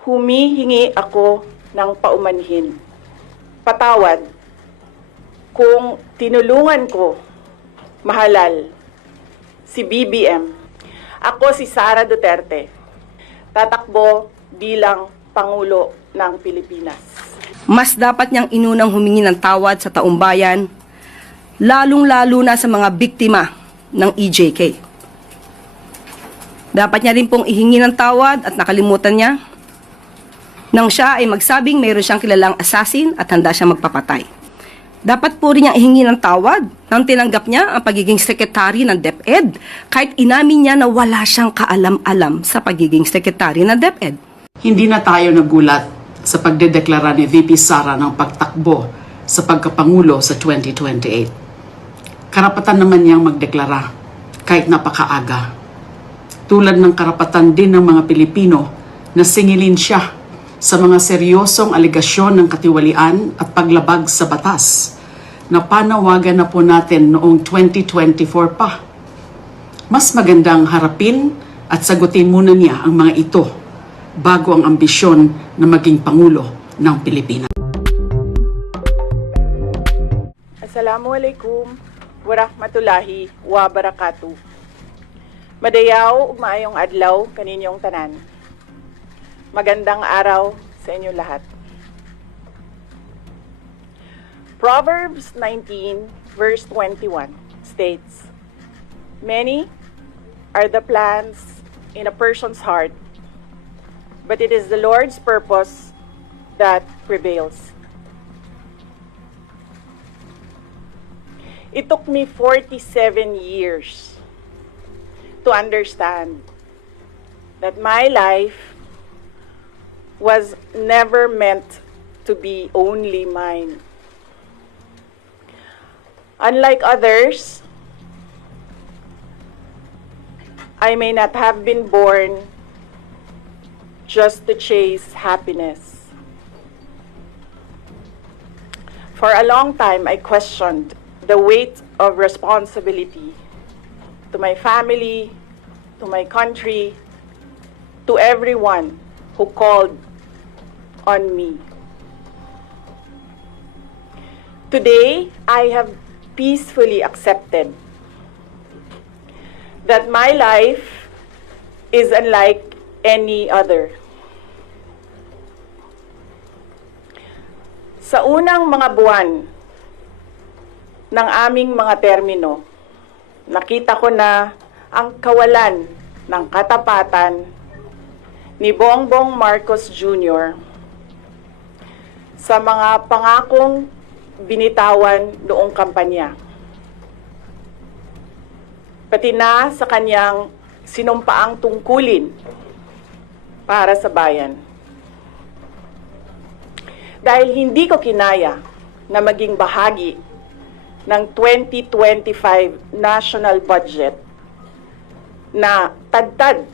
Humihingi ako ng paumanhin. Patawad kung tinulungan ko mahalal si BBM. Ako si Sara Duterte, tatakbo bilang Pangulo ng Pilipinas. Mas dapat niyang inunang humingi ng tawad sa taumbayan, lalong-lalo na sa mga biktima ng EJK. Dapat niya rin pong ihingi ng tawad at nakalimutan niya nang siya ay magsabing mayroon siyang kilalang assassin at handa siyang magpapatay. Dapat po rin niyang ihingi ng tawad nang tinanggap niya ang pagiging sekretary ng DepEd kahit inamin niya na wala siyang kaalam-alam sa pagiging sekretary ng DepEd. Hindi na tayo nagulat sa pagdedeklara ni VP Sara ng pagtakbo sa pagkapangulo sa 2028. Karapatan naman niyang magdeklara kahit napakaaga. Tulad ng karapatan din ng mga Pilipino na singilin siya sa mga seryosong aligasyon ng katiwalian at paglabag sa batas na panawagan na po natin noong 2024 pa. Mas magandang harapin at sagutin muna niya ang mga ito bago ang ambisyon na maging Pangulo ng Pilipinas. Assalamualaikum warahmatullahi wabarakatuh. Madayaw ug maayong adlaw kaninyong tanan. Magandang araw sa inyo lahat. Proverbs 19 verse 21 states, "Many are the plans in a person's heart, but it is the Lord's purpose that prevails." It took me 47 years to understand that my life was never meant to be only mine. Unlike others, I may not have been born just to chase happiness. For a long time, I questioned the weight of responsibility to my family, to my country, to everyone who called on me. Today, I have peacefully accepted that my life is unlike any other. Sa unang mga buwan ng aming mga termino, nakita ko na ang kawalan ng katapatan ni Bongbong Marcos Jr. sa mga pangakong binitawan noong kampanya. Pati na sa kanyang sinumpaang tungkulin para sa bayan. Dahil hindi ko kinaya na maging bahagi ng 2025 national budget na tadtad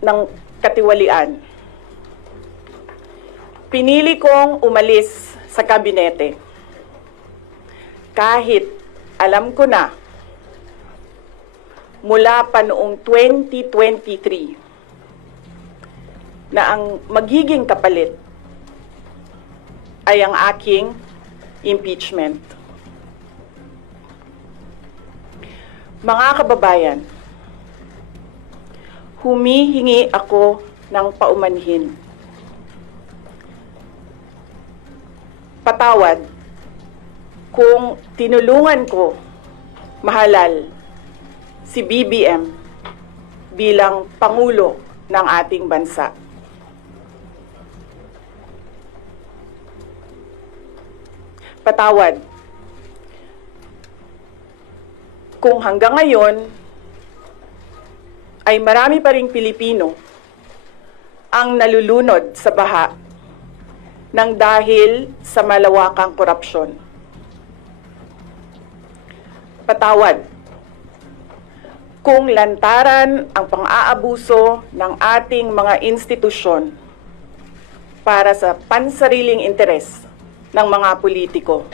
ng katiwalian, pinili kong umalis sa kabinete. Kahit alam ko na mula pa noong 2023 na ang magiging kapalit ay ang aking impeachment. Mga kababayan, humihingi ako ng paumanhin. Patawad kung tinulungan ko mahalal si BBM bilang Pangulo ng ating bansa. Patawad kung hanggang ngayon ay marami pa ring Pilipino ang nalulunod sa baha ng dahil sa malawakang korupsyon. Patawad kung lantaran ang pang-aabuso ng ating mga institusyon para sa pansariling interes ng mga politiko.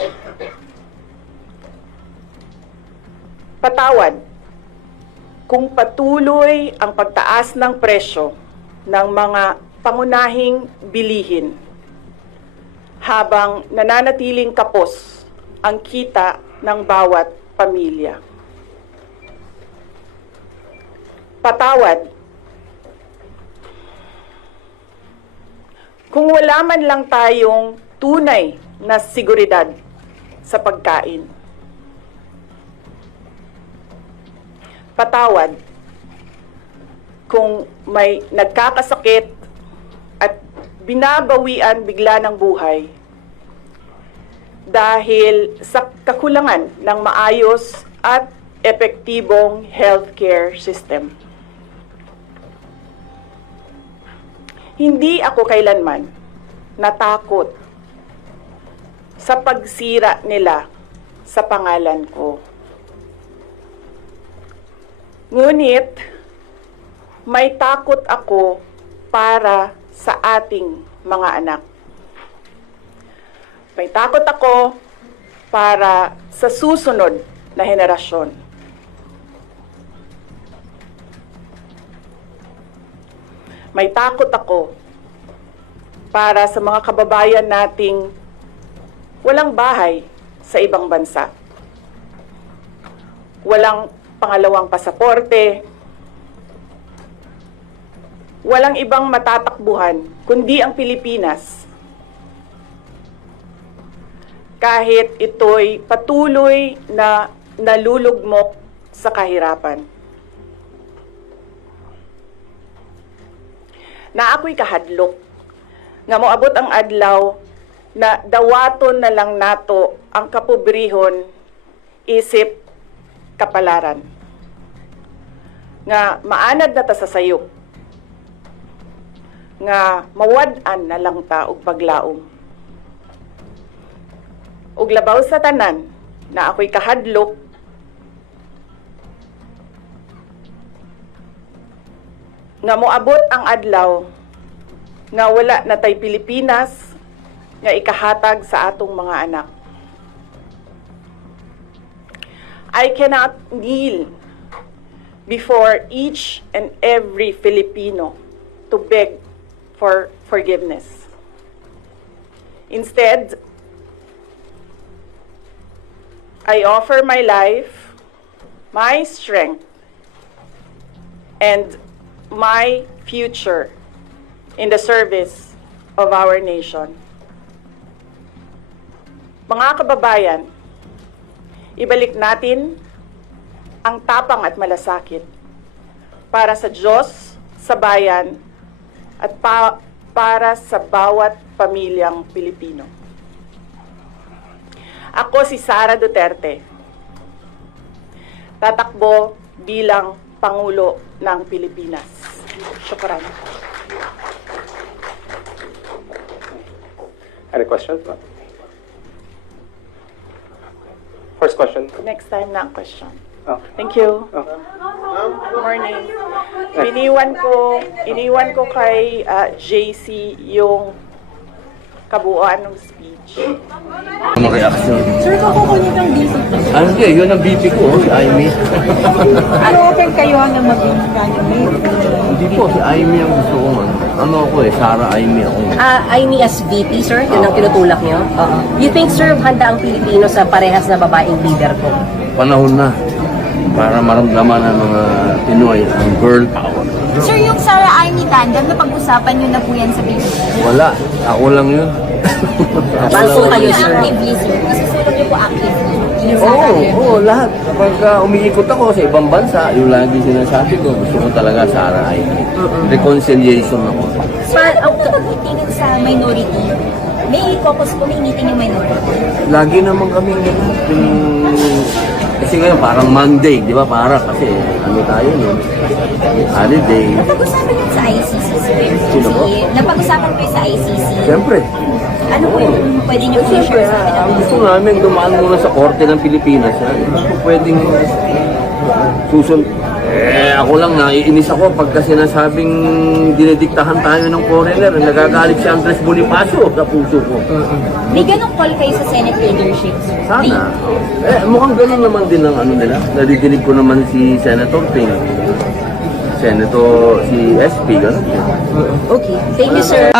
Patawad kung patuloy ang pagtaas ng presyo ng mga pangunahing bilihin habang nananatiling kapos ang kita ng bawat pamilya. Patawad. Kung wala man lang tayong tunay na seguridad sa pagkain. Patawad kung may nagkakasakit at binabawian bigla ng buhay dahil sa kakulangan ng maayos at epektibong healthcare system. Hindi ako kailanman natakot sa pagsira nila sa pangalan ko. Ngunit, may takot ako para sa ating mga anak. May takot ako para sa susunod na henerasyon. May takot ako para sa mga kababayan nating walang bahay sa ibang bansa. Walang pangalawang pasaporte. Walang ibang matatakbuhan kundi ang Pilipinas. Kahit ito'y patuloy na nalulugmok sa kahirapan. Na ako'y kahadlok nga moabot ang adlaw na dawaton na lang nato ang kapobrihon isip kapalaran. Nga maanad na ta sa sayop. Nga mawad-an na lang ta og paglaom. Ug labaw sa tanan na ako'y kahadlok nga moabot ang adlaw nga wala na tay Pilipinas nga ikahatag sa atong mga anak. I cannot kneel before each and every Filipino to beg for forgiveness. Instead, I offer my life, my strength, and my future in the service of our nation. Mga kababayan, ibalik natin ang tapang at malasakit para sa Diyos, sa bayan, at para sa bawat pamilyang Pilipino. Ako si Sara Duterte, tatakbo bilang Pangulo ng Pilipinas. Syukran. Any questions? First question. Next time na ang question. Oh. Thank you. Oh. Morning. Iniwan ko kay JC yung kabuuan ng speech. Ano reaction? Sir, kukunin ang busy. Ano hindi, yun ang BP ko, si Aimee. Ano open kayo na maging running mate? Hindi po, si Aimee ang gusto ko man. Ano ako Sara Aimee ako. Aimee as VP, sir? Yun ang tinutulak niyo? You think, sir, handa ang Pilipino sa parehas na babaeng leader ko? Panahon na para maramdaman ng mga Pinoy ang girl power. Sir, yung Sara Aimee tandem, napag-usapan nyo na po yan sa business. Wala, ako lang yun. Baso kayo, sir. Actively, sir. Isusunod nyo po actively. Oo, lahat. Kapag umiikot ako sa ibang bansa, yung lagi sinasabi ko, gusto ko talaga Sara Aimee. Reconciliation ako. Sir, ang pag-meeting sa minority, may focus po, may meeting yung minority. Lagi naman kami kasi ngayon parang Monday, di ba? Para kasi ano tayo no? Holiday. Napag-usapan yun sa ICC, sir. Sino po? Napag-usapan ko yun sa ICC. Siyempre. Ano po yung pwede nyo i-share sa akin? Ang gusto namin dumaan muna sa korte ng Pilipinas. Hindi po pwedeng susunod. Ako lang naiinis ako pagka sinasabing dinidiktahan tayo ng foreigner. Nagagalit si Andres Bonifacio sa puso ko. May ganong call kayo sa Senate leadership, sir? Sana. Mukhang gano'n naman din ang ano nila. Nadidinig ko naman si Senator Ping. Senator, si SP, gano'n. Okay. Thank you, sir.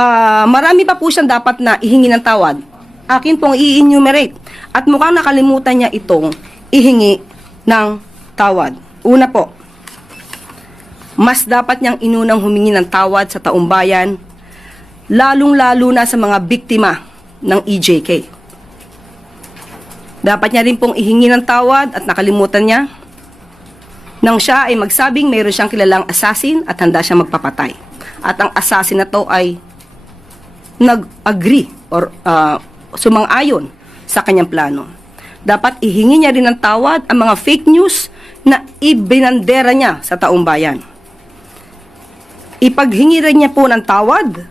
Marami pa po siyang dapat na ihingi ng tawad. Akin pong i-enumerate. At mukhang nakalimutan niya itong ihingi ng tawad. Una po, mas dapat niyang inunang humingi ng tawad sa taong bayan, lalong-lalo na sa mga biktima ng EJK. Dapat niya rin pong ihingi ng tawad at nakalimutan niya nang siya ay magsabing mayroon siyang kilalang assassin at handa siyang magpapatay. At ang assassin na to ay nag-agree or sumang-ayon sa kanyang plano. Dapat ihingi niya rin ng tawad ang mga fake news na ibinandera niya sa taong bayan. Ipaghingi rin niya po ng tawad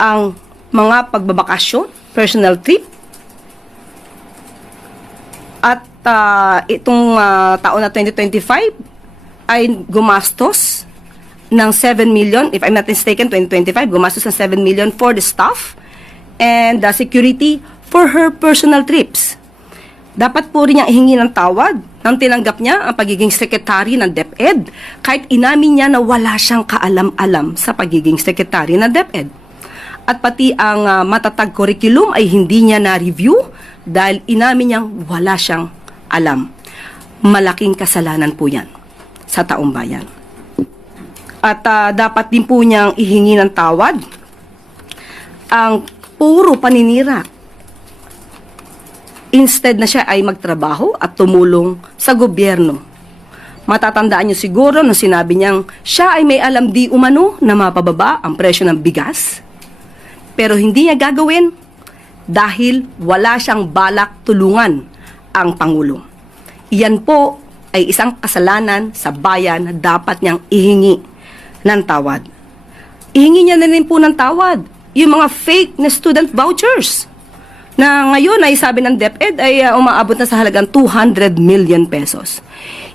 ang mga pagbabakasyon, personal trip, at itong taon na 2025 ay gumastos ng 7 million, if I'm not mistaken, 2025, gumastos ng 7 million for the staff and the security for her personal trips. Dapat po rin niyang ihingi ng tawad nang tinanggap niya ang pagiging secretary ng DepEd kahit inamin niya na wala siyang kaalam-alam sa pagiging secretary ng DepEd. At pati ang matatag curriculum ay hindi niya na-review dahil inamin niyang wala siyang alam. Malaking kasalanan po yan sa taong bayan. At dapat din po niyang ihingi ng tawad ang puro paninira. Instead na siya ay magtrabaho at tumulong sa gobyerno. Matatandaan niyo siguro nung sinabi niyang siya ay may alam di umano na mapababa ang presyo ng bigas. Pero hindi niya gagawin dahil wala siyang balak tulungan ang Pangulo. Iyan po ay isang kasalanan sa bayan na dapat niyang ihingi ng tawad. Ihingi niya na rin po ng tawad yung mga fake na student vouchers na ngayon ay sabi ng DepEd ay umaabot na sa halagang 200 million pesos.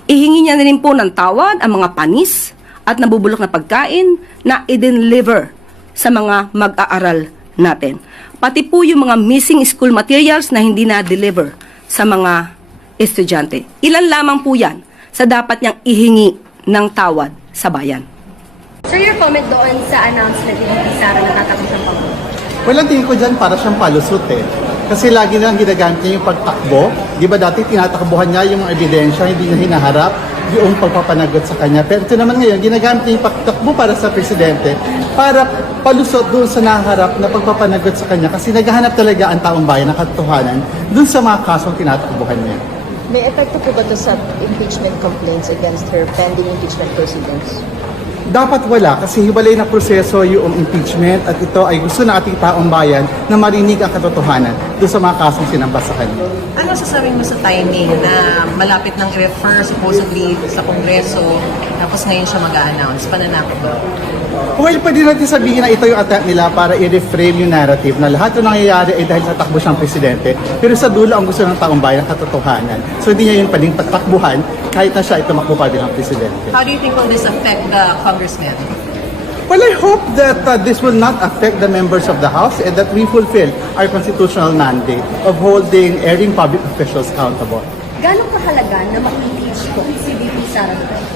Ihingi niya na rin po ng tawad ang mga panis at nabubulok na pagkain na i-deliver sa mga mag-aaral natin. Pati po yung mga missing school materials na hindi na-deliver sa mga estudyante. Ilan lamang po yan sa dapat niyang ihingi ng tawad sa bayan. Sir, your comment doon sa announcement ni VP Sara na tatakbo siyang Pangulo. Well, ang tingin ko dyan para siyang palusot eh. Kasi lagi nilang ginagamit niya yung pagtakbo. Di ba dati tinatakbuhan niya yung mga ebidensya, hindi niya hinaharap yung pagpapanagot sa kanya. Pero ito naman ngayon, ginagamit niya yung pagtakbo para sa presidente para palusot doon sa naharap na pagpapanagot sa kanya. Kasi naghahanap talaga ang taong bayan ng katotohanan doon sa mga kasong tinatakbuhan niya. May epekto po ba ito sa impeachment complaints against her pending impeachment proceedings? Dapat wala kasi hiwalay na proseso yung impeachment at ito ay gusto ng ating taong bayan na marinig ang katotohanan doon sa mga kasong sinamba sa kanya. Ano sasabihin mo sa timing na malapit nang i-refer supposedly sa Kongreso tapos ngayon siya mag-a-announce? Pananakot ba? Well, pwede natin sabihin na ito yung attempt nila para i-reframe yung narrative na lahat ng nangyayari ay dahil sa takbo siyang presidente. Pero sa dulo ang gusto ng taong bayan ang katotohanan. So hindi niya yun pwedeng patakbuhan kahit na siya ay tumakbo pa bilang presidente. How do you think will this affect the congressman? Well, I hope that this will not affect the members of the House and that we fulfill our constitutional mandate of holding erring public officials accountable. Gano'ng kahalaga na ma-impeach po si VP Sara Duterte?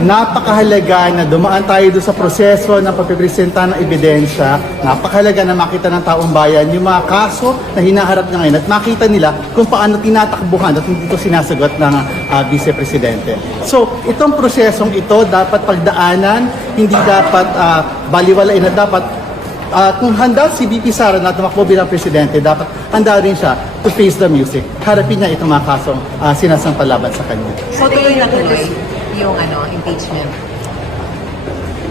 Napakahalaga na dumaan tayo doon sa proseso ng pagpipresenta ng ebidensya. Napakahalaga na makita ng taong bayan yung mga kaso na hinaharap niya ngayon at makita nila kung paano tinatakbuhan at hindi ito sinasagot ng vice-presidente. So, itong prosesong ito dapat pagdaanan, hindi dapat baliwalain na dapat kung handa si VP Sara na tumakbo bilang presidente, dapat handa rin siya to face the music. Harapin niya itong mga kasong sinasampalaban sa kanya. So tuloy na tuloy yung impeachment.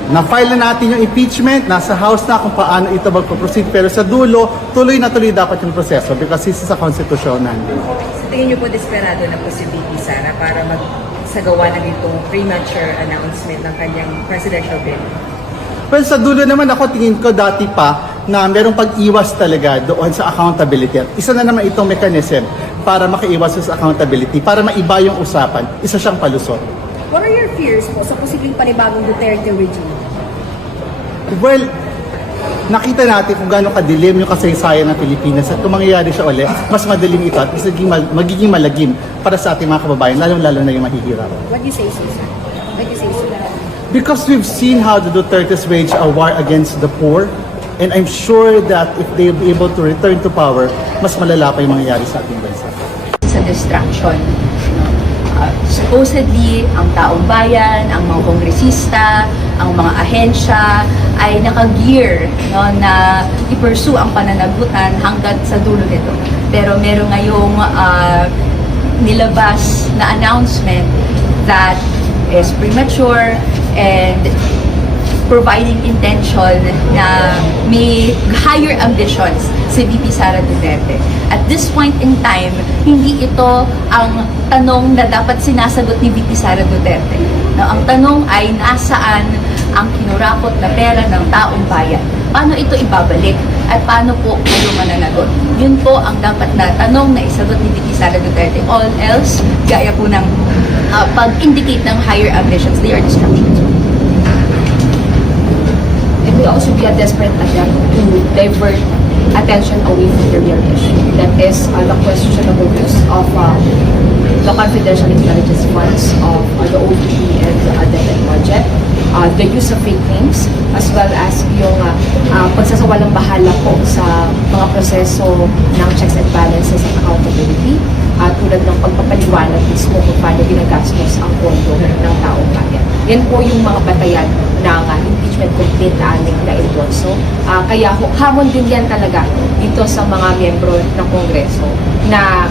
Na-file na natin yung impeachment, nasa House na kung paano ito magpo-proceed, pero sa dulo, tuloy na tuloy dapat yung proseso because this is a constitutional mandate. Sa tingin niyo po desperado na po si VP Sara para magsagawa na itong premature announcement ng kanyang presidential bid? Well, sa dulo naman ako, tingin ko dati pa na merong pag-iwas talaga doon sa accountability. At isa na naman itong mechanism para makaiwas sa accountability, para maiba yung usapan, isa siyang palusot. What are your fears po sa posibleng panibagong Duterte regime? Well, nakita natin kung gaano kadilim yung kasaysayan ng Pilipinas at kung mangyayari siya ulit, mas madaling ito at magiging malagim para sa ating mga kababayan, lalong-lalo na yung mahihirap. What do you say, Susan? What do you say, Susan? Because we've seen how the Dutertes wage a war against the poor, and I'm sure that if they'll be able to return to power, mas malala pa yung mangyayari sa ating bansa. It's a distraction. No? Supposedly, ang taong bayan, ang mga kongresista, ang mga ahensya ay naka-gear, no, na i-pursue ang pananagutan hanggang sa dulo nito. Pero meron ngayong nilabas na announcement that is premature and providing intention na may higher ambitions si VP Sara Duterte. At this point in time, hindi ito ang tanong na dapat sinasagot ni VP Sara Duterte. No, ang tanong ay nasaan ang kinurakot na pera ng taong bayan. Paano ito ibabalik? At paano po kayo mananagot? Yun po ang dapat na tanong na isagot ni VP Sara Duterte. All else, gaya po ng pag-indicate ng higher ambitions, they are distractions. It will also be a desperate attempt to divert attention away from the real issue. That is the questionable use of the confidential intelligence funds of the OVP and the DepEd budget, the use of fake names, as well as yung pagsasawalang bahala po sa mga proseso ng checks and balances and accountability, tulad ng pagpapaliwanag mismo kung paano ginagastos ang pondo ng taong bayan. Yan po yung mga batayan ng impeachment complaint na aming na-endorso. Kaya hamon din yan talaga dito sa mga miyembro ng Kongreso na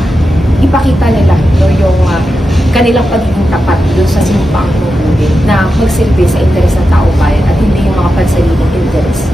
ipakita nila yung kanilang pagiging tapat doon sa sinumpang tungkulin na magsilbi sa interes ng taong bayan at hindi yung mga pansariling interes